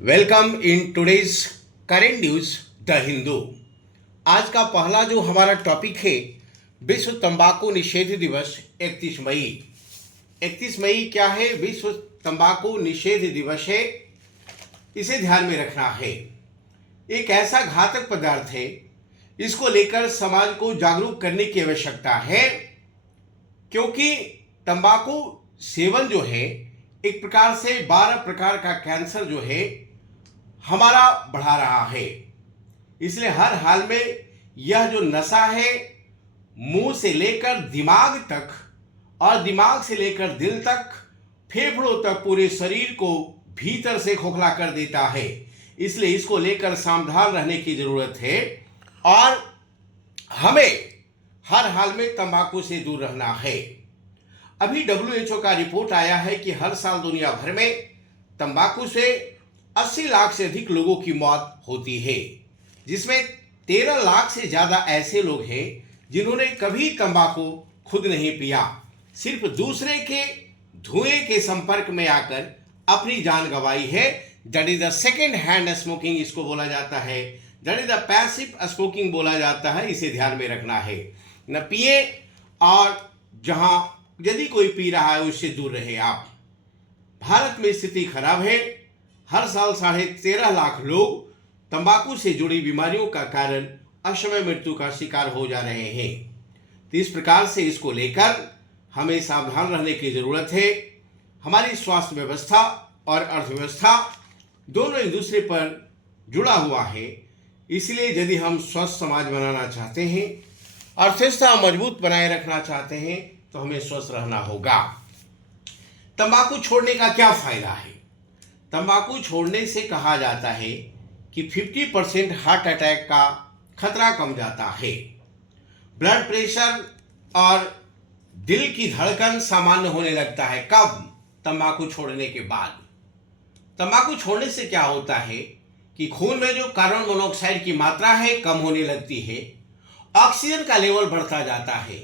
Welcome in today's current news the Hindu. आज का पहला जो हमारा टॉपिक है विश्व तंबाकू निषेध दिवस 31 मई। 31 मई क्या है? विश्व तंबाकू निषेध दिवस है। इसे ध्यान में रखना है। एक ऐसा घातक पदार्थ है, इसको लेकर समाज को जागरूक करने की आवश्यकता है, क्योंकि तंबाकू सेवन जो है एक प्रकार से 12 प्रकार का कैंसर जो है हमारा बढ़ा रहा है। इसलिए हर हाल में यह जो नशा है मुंह से लेकर दिमाग तक और दिमाग से लेकर दिल तक, फेफड़ों तक, पूरे शरीर को भीतर से खोखला कर देता है। इसलिए इसको लेकर सावधान रहने की जरूरत है और हमें हर हाल में तंबाकू से दूर रहना है। अभी WHO का रिपोर्ट आया है कि हर साल दुनिया भर में तंबाकू से 80 लाख से अधिक लोगों की मौत होती है, जिसमें 13 लाख से ज़्यादा ऐसे लोग हैं जिन्होंने कभी तंबाकू खुद नहीं पिया, सिर्फ दूसरे के धुएं के संपर्क में आकर अपनी जान गंवाई है। That is the second hand smoking इसको बोला जाता है। That is the passive smoking बोला जाता है। इसे ध्यान में रखना है, न पिए और जहां यदि कोई पी रहा है उससे दूर रहे आप। भारत में स्थिति खराब है। हर साल 13.5 लाख लोग तंबाकू से जुड़ी बीमारियों का कारण अक्षमय मृत्यु का शिकार हो जा रहे हैं। तो इस प्रकार से इसको लेकर हमें सावधान रहने की जरूरत है। हमारी स्वास्थ्य व्यवस्था और अर्थव्यवस्था दोनों एक दूसरे पर जुड़ा हुआ है। इसलिए यदि हम स्वस्थ समाज बनाना चाहते हैं, अर्थव्यवस्था मजबूत बनाए रखना चाहते हैं, तो हमें स्वस्थ रहना होगा। तंबाकू छोड़ने का क्या फायदा है? तंबाकू छोड़ने से कहा जाता है कि 50% हार्ट अटैक का खतरा कम जाता है। ब्लड प्रेशर और दिल की धड़कन सामान्य होने लगता है। कब? तंबाकू छोड़ने के बाद। तंबाकू छोड़ने से क्या होता है कि खून में जो कार्बन मोनोऑक्साइड की मात्रा है कम होने लगती है, ऑक्सीजन का लेवल बढ़ता जाता है।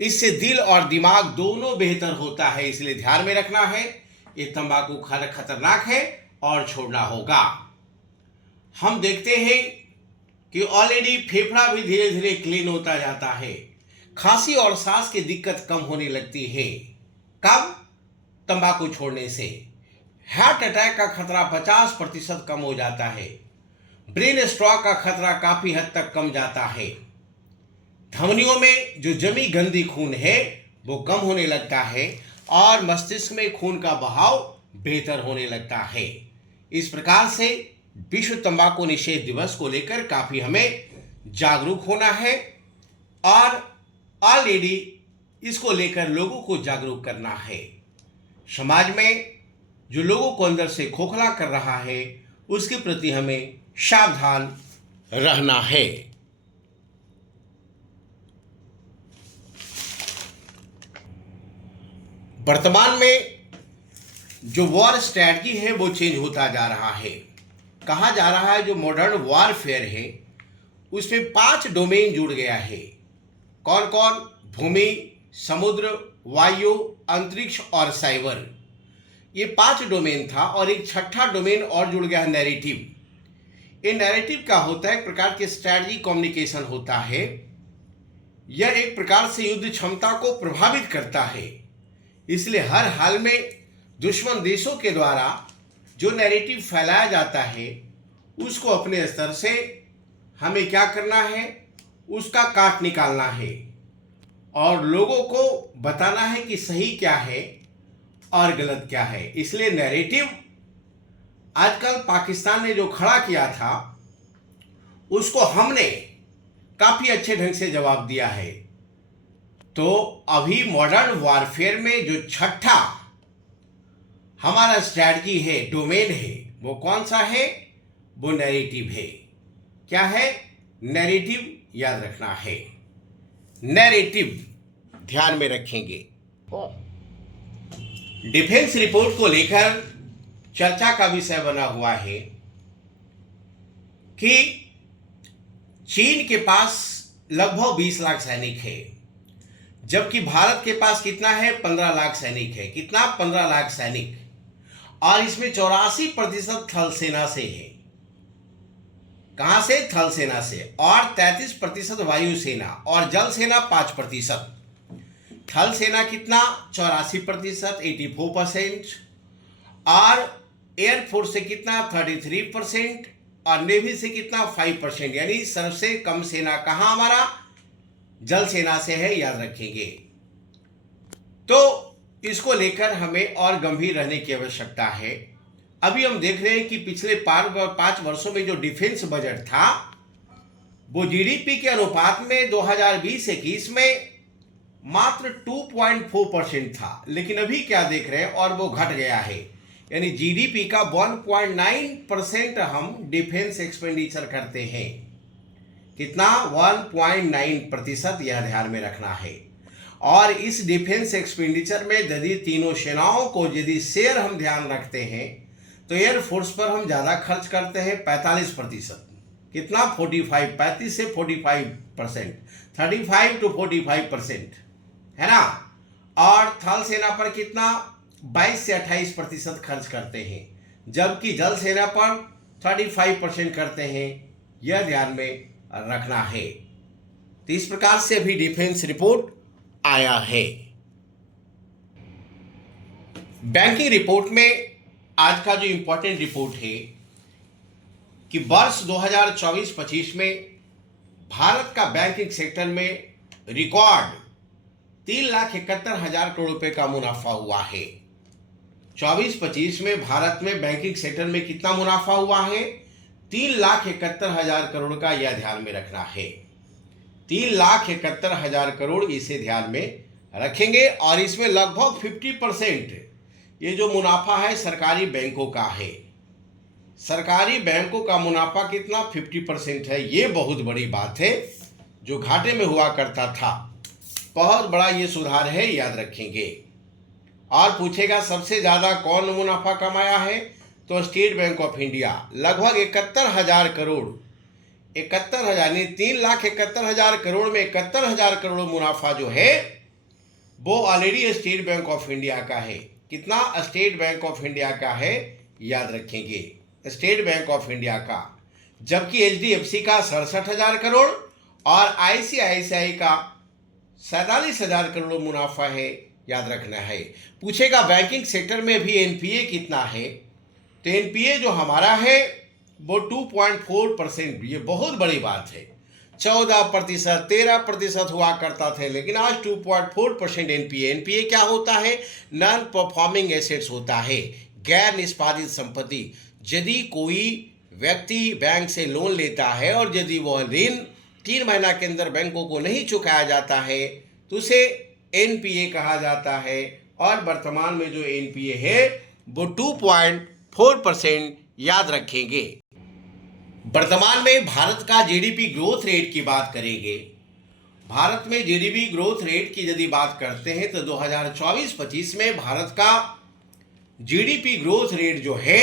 इससे दिल और दिमाग दोनों बेहतर होता है। इसलिए ध्यान में रखना है, ये तंबाकू खतरनाक है और छोड़ना होगा। हम देखते हैं कि ऑलरेडी फेफड़ा भी धीरे धीरे क्लीन होता जाता है। खांसी और सांस की दिक्कत कम होने लगती है। कब? तंबाकू छोड़ने से। हार्ट अटैक का खतरा 50% कम हो जाता है। ब्रेन स्ट्रोक का खतरा काफी हद तक कम जाता है। धमनियों में जो जमी गंदी खून है वो कम होने लगता है और मस्तिष्क में खून का बहाव बेहतर होने लगता है। इस प्रकार से विश्व तंबाकू निषेध दिवस को लेकर काफी हमें जागरूक होना है और ऑलरेडी इसको लेकर लोगों को जागरूक करना है। समाज में जो लोगों को अंदर से खोखला कर रहा है उसके प्रति हमें सावधान रहना है। वर्तमान में जो वॉर स्ट्रैटेजी है वो चेंज होता जा रहा है। कहा जा रहा है जो मॉडर्न वॉरफेयर है उसमें 5 डोमेन जुड़ गया है। कौन कौन? भूमि, समुद्र, वायु, अंतरिक्ष और साइबर। ये 5 डोमेन था और एक छठा डोमेन और जुड़ गया है, नैरेटिव। ये नैरेटिव क्या होता है? एक प्रकार की स्ट्रैटेजी कम्युनिकेशन होता है। यह एक प्रकार से युद्ध क्षमता को प्रभावित करता है। इसलिए हर हाल में दुश्मन देशों के द्वारा जो नैरेटिव फैलाया जाता है उसको अपने स्तर से हमें क्या करना है? उसका काट निकालना है और लोगों को बताना है कि सही क्या है और गलत क्या है। इसलिए नैरेटिव आजकल पाकिस्तान ने जो खड़ा किया था उसको हमने काफी अच्छे ढंग से जवाब दिया है। तो अभी मॉडर्न वॉरफेयर में जो छठा हमारा स्ट्रैटेजी है, डोमेन है, वो कौन सा है? वो नैरेटिव है। क्या है? नैरेटिव याद रखना है। नैरेटिव ध्यान में रखेंगे। डिफेंस रिपोर्ट को लेकर चर्चा का विषय बना हुआ है कि चीन के पास लगभग 20 लाख सैनिक है, जबकि भारत के पास कितना है? 15 लाख सैनिक है। कितना? 15 लाख सैनिक। और इसमें 84% थल सेना से है। कहां से? थल सेना से। और 33% वायुसेना और जल सेना 5%। थल सेना कितना? 84%, 84%। और एयरफोर्स से कितना? 33%। और नेवी से कितना? 5%। यानी सबसे कम सेना कहां हमारा? जल सेना से है, याद रखेंगे। तो इसको लेकर हमें और गंभीर रहने की आवश्यकता है। अभी हम देख रहे हैं कि पिछले 5 वर्षों में जो डिफेंस बजट था वो जीडीपी के अनुपात में 2020-21 में मात्र 2.4% था, लेकिन अभी क्या देख रहे हैं? और वो घट गया है। यानी जीडीपी का 1.9% हम डिफेंस एक्सपेंडिचर करते हैं। कितना? 1.9%, यह ध्यान में रखना है। और इस डिफेंस एक्सपेंडिचर में यदि तीनों सेनाओं को यदि शेयर हम ध्यान रखते हैं तो एयरफोर्स पर हम ज़्यादा खर्च करते हैं 45%। कितना? 35 से 45%, 35 to 45%, है ना। और थल सेना पर कितना? 22 से 28% खर्च करते हैं, जबकि जल सेना पर 35% करते हैं। यह ध्यान में रखना है। तो इस प्रकार से अभी डिफेंस रिपोर्ट आया है। बैंकिंग रिपोर्ट में आज का जो इंपॉर्टेंट रिपोर्ट है कि वर्ष 2024-25 में भारत का बैंकिंग सेक्टर में रिकॉर्ड 3,71,000 करोड़ रुपए का मुनाफा हुआ है। 24-25 में भारत में बैंकिंग सेक्टर में कितना मुनाफा हुआ है? 3,71,000 करोड़ का, यह ध्यान में रखना है। 3,71,000 करोड़, इसे ध्यान में रखेंगे। और इसमें लगभग 50% ये जो मुनाफा है सरकारी बैंकों का है। सरकारी बैंकों का मुनाफा कितना? 50% है। ये बहुत बड़ी बात है, जो घाटे में हुआ करता था। बहुत बड़ा ये सुधार है, याद रखेंगे। और पूछेगा सबसे ज़्यादा कौन मुनाफा कमाया है? तो स्टेट बैंक ऑफ इंडिया, लगभग 71,000 करोड़। 71,000 यानी 3,71,000 करोड़ में 71,000 करोड़ मुनाफा जो है वो already state bank of India का है। कितना? स्टेट बैंक ऑफ इंडिया का है, याद रखेंगे। स्टेट बैंक ऑफ इंडिया का। जबकि एचडीएफसी का 67,000 करोड़ और आईसीआईसीआई का 47,000 करोड़ मुनाफा है, याद रखना है। पूछेगा बैंकिंग सेक्टर में भी एनपीए कितना है? तो एनपीए जो हमारा है वो 2.4%। ये बहुत बड़ी बात है। 14%, 13% हुआ करता था, लेकिन आज 2.4% एनपीए। एनपीए क्या होता है? नॉन परफॉर्मिंग एसेट्स होता है, गैर निष्पादित संपत्ति। यदि कोई व्यक्ति बैंक से लोन लेता है और यदि वह ऋण 3 महीना के अंदर बैंकों को नहीं चुकाया जाता है तो उसे एनपीए कहा जाता है। और वर्तमान में जो एनपीए है वो 2.4%, याद रखेंगे। वर्तमान में भारत का जीडीपी ग्रोथ रेट की बात करेंगे। भारत में जीडीपी ग्रोथ रेट की यदि बात करते हैं तो 2024-25 में भारत का जीडीपी ग्रोथ रेट जो है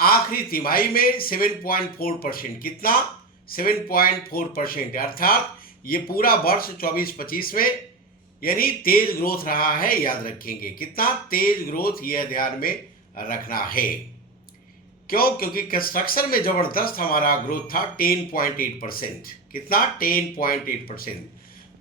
आखिरी तिमाही में 7.4%। कितना? 7.4%। अर्थात ये पूरा वर्ष 24-25 में यानी तेज ग्रोथ रहा है, याद रखेंगे। कितना तेज ग्रोथ, यह ध्यान में रखना है। क्यों? क्योंकि कंस्ट्रक्शन में जबरदस्त हमारा ग्रोथ था 10.8%। कितना? 10.8%।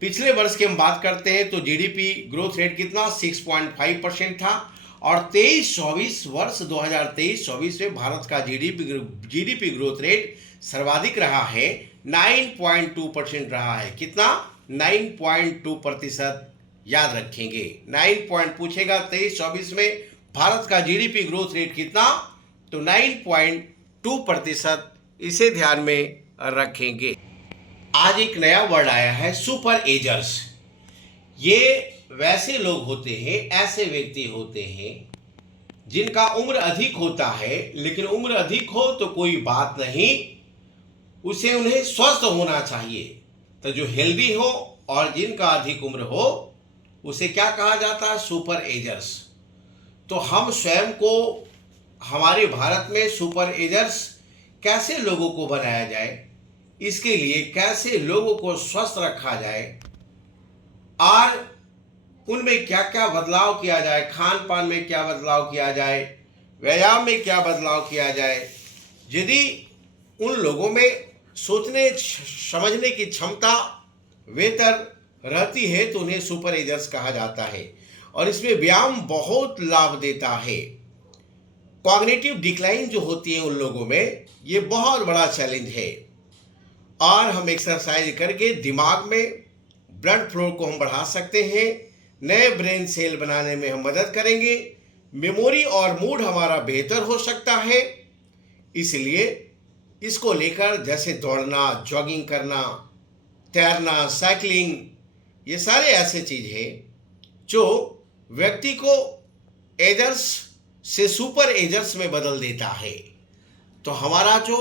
पिछले वर्ष की हम बात करते हैं तो जीडीपी ग्रोथ रेट कितना? 6.5% था। और 23-24 वर्ष 2023-24 में भारत का जीडीपी ग्रोथ रेट सर्वाधिक रहा है, 9.2% रहा है। कितना? 9.2%, याद रखेंगे। 9 पूछेगा 23-24 में भारत का जीडीपी ग्रोथ रेट कितना? तो 9.2%, इसे ध्यान में रखेंगे। आज एक नया वर्ड आया है, सुपर एजर्स। ये वैसे लोग होते हैं, ऐसे व्यक्ति होते हैं जिनका उम्र अधिक होता है, लेकिन उम्र अधिक हो तो कोई बात नहीं, उन्हें स्वस्थ होना चाहिए। तो जो हेल्दी हो और जिनका अधिक उम्र हो उसे क्या कहा जाता है? Super agers. तो हम स्वयं को हमारे भारत में सुपर एजर्स कैसे लोगों को बनाया जाए, इसके लिए कैसे लोगों को स्वस्थ रखा जाए और उनमें क्या क्या बदलाव किया जाए, खान पान में क्या बदलाव किया जाए, व्यायाम में क्या बदलाव किया जाए। यदि उन लोगों में सोचने समझने की क्षमता बेहतर रहती है तो उन्हें सुपर एजर्स कहा जाता है, और इसमें व्यायाम बहुत लाभ देता है। कॉग्निटिव डिक्लाइन जो होती है उन लोगों में, ये बहुत बड़ा चैलेंज है, और हम एक्सरसाइज करके दिमाग में ब्लड फ्लो को हम बढ़ा सकते हैं, नए ब्रेन सेल बनाने में हम मदद करेंगे, मेमोरी और मूड हमारा बेहतर हो सकता है। इसलिए इसको लेकर जैसे दौड़ना, जॉगिंग करना, तैरना, साइकिलिंग, ये सारे ऐसे चीज़ हैं जो व्यक्ति को एजर्स से सुपर एजर्स में बदल देता है। तो हमारा जो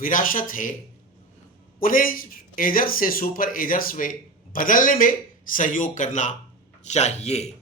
विरासत है उन्हें एजर्स से सुपर एजर्स में बदलने में सहयोग करना चाहिए।